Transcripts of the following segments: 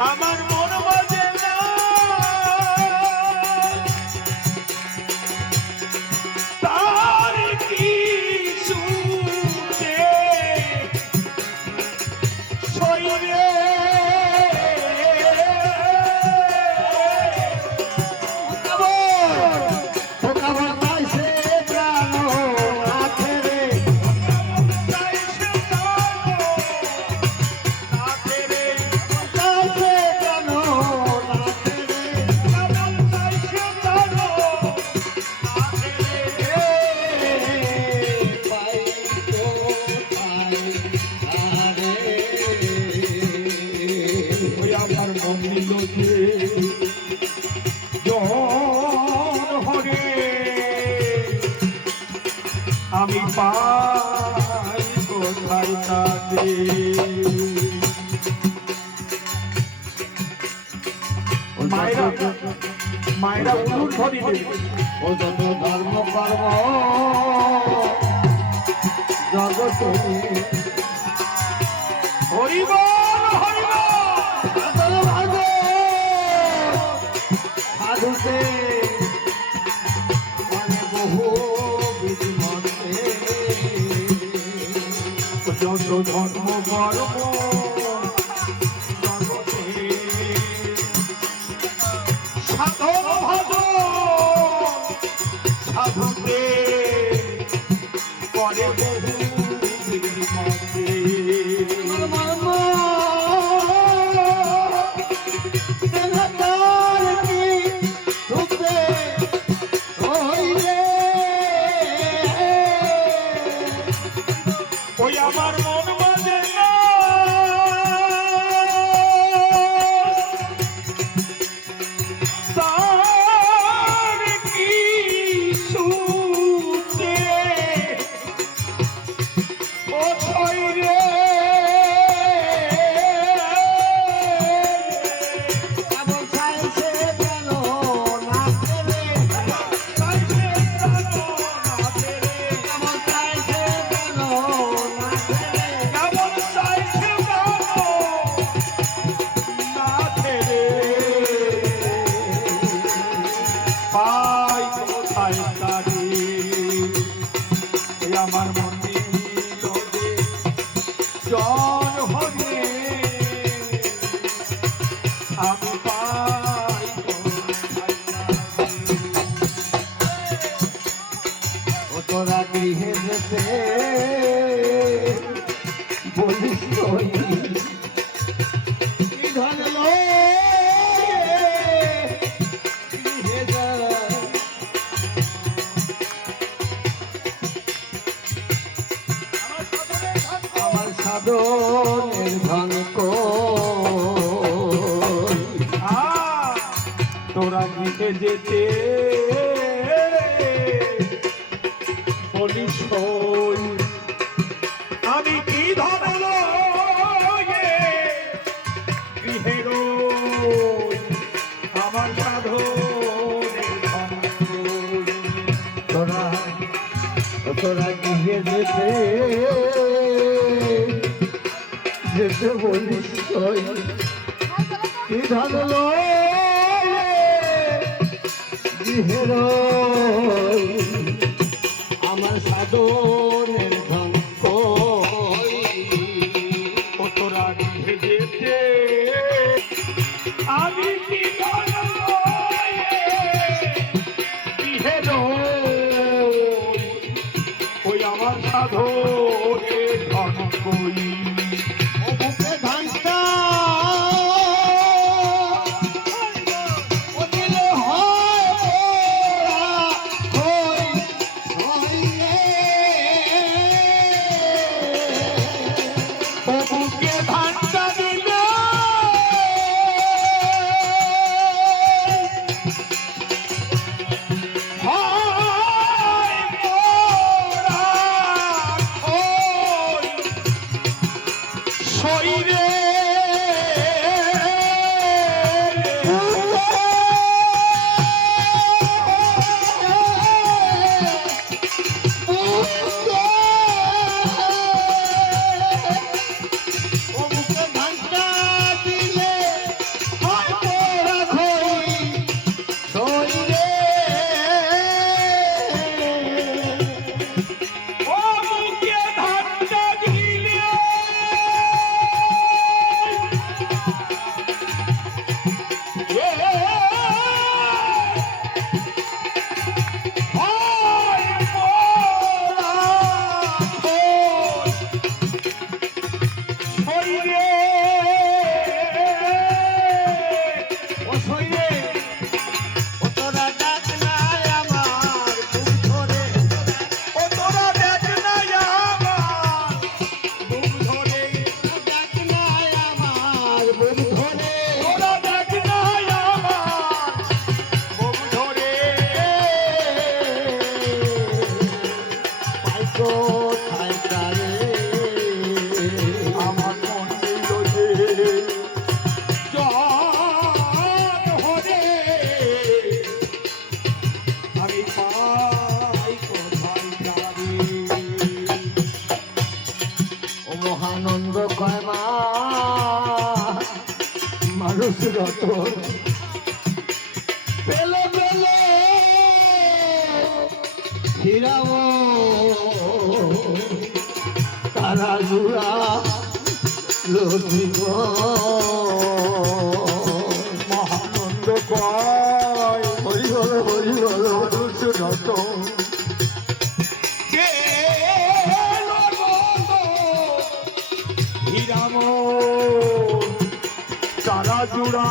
আমার মন বাজে না তার কিছুতে শরীরে আমি পাই কোথায় তাকে মায়েরা উলুর ধরি ও যত ধর্ম কর্ম জগতে হরিবল হরিবল সাধুতে বহু যত ধর্ম কর্ম জগতে সাধন ভজন সাধুতে করে বহু বিধিমতে ওই আমার মন বাজে না তার কিছুতে ও শরীরে পাই কোথায় তারে আমার মনে জন হরে আমি পাই ও তোরা গৃহে যেতে বলিস কি ধরল সাধনের ধন তোরা গিয়ে যেতে বলিস আমি কি ধন গৃহের আমার সাধনের ধন তোরা গিয়ে যেতে বলিস কি ধরল গৃহের আমার সাধনের ধন তোরা গৃহে যেতে আমি কি গৃহের ওই আমার সাধনের ধন কই মানুষ রতন পেলে পেলে হিরাম তারা জুড়া লজিব মহানন্দ পায় হরি বল মানুষ রতন হিরাম তারা জুড়া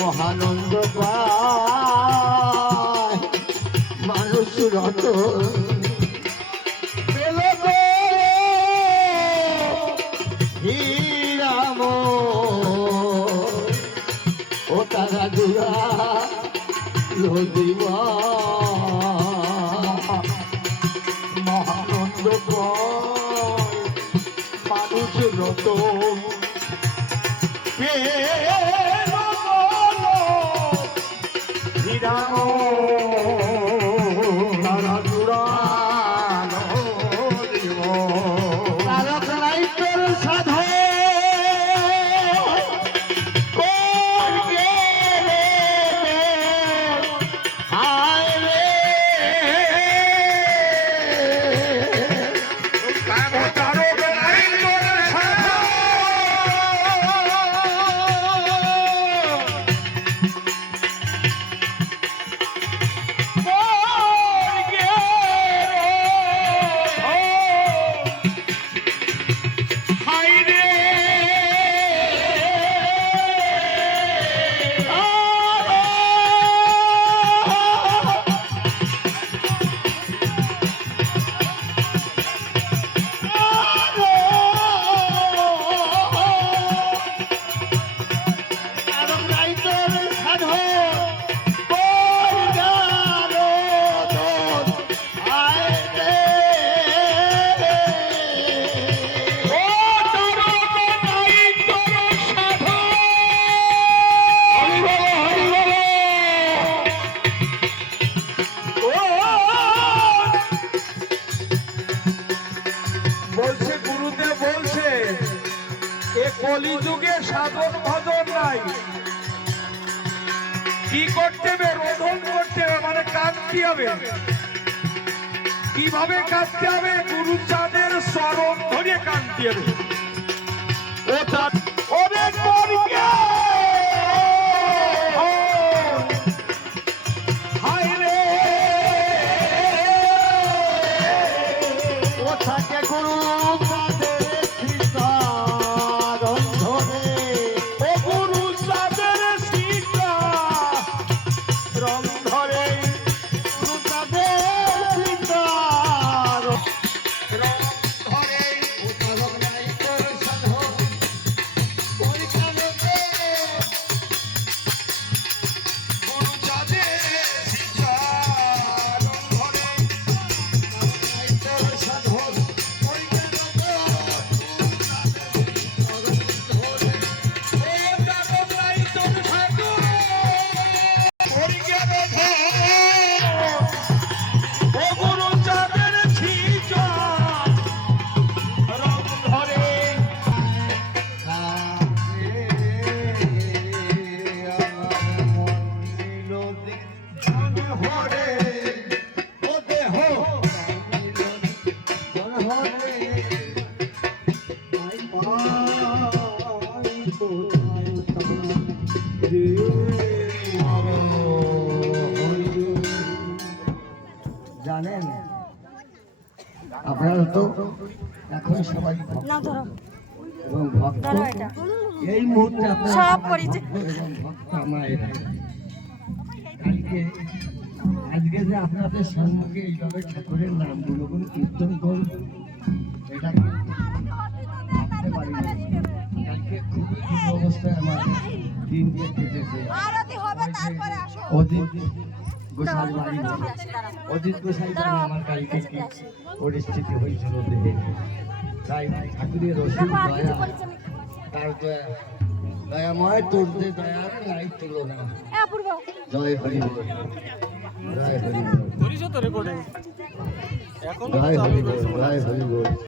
মহানন্দ পায় মানুষ রতন পেলে গো হিরাম ও তারা জুড়া লজিব মহানন্দ পায় মানুষ রতন হিরাম তারা জুড়া তারক নাইকের সাধে বলছে গুরুদেব বলছে এ কলিযুগে সাধন ভজন নাই কি করতে হবে রোধন করতে হবে মানে কাঁদতে হবে কিভাবে কাঁদতে হবে গুরু চাঁদের চরণ ধরে কাঁদতে হবে অনেক জানেন আপনারা তো এখন সবাই এবং ভক্ত এই মুহূর্তে আপনারা আজকে যে আপনাদের সম্মুখে এইভাবে ঠাকুরের নামগুলো কীর্তন করব এটা ভাবতে পারিনি কালকে খুবই অবস্থায় আমার দিন দিয়ে কেটেছে অজিত গোসাই বাড়ি অজিত গোসাই বাড়ি আমার কালকে কি পরিস্থিতি হয়েছিল দেখে তাই ঠাকুরের রসুন দয়া তার দয়া দয়াময় তোর যে দয়ার নাই তুলনা জয় হরি বল জয় হরি বল জয় হরি বল জয় হরি বল।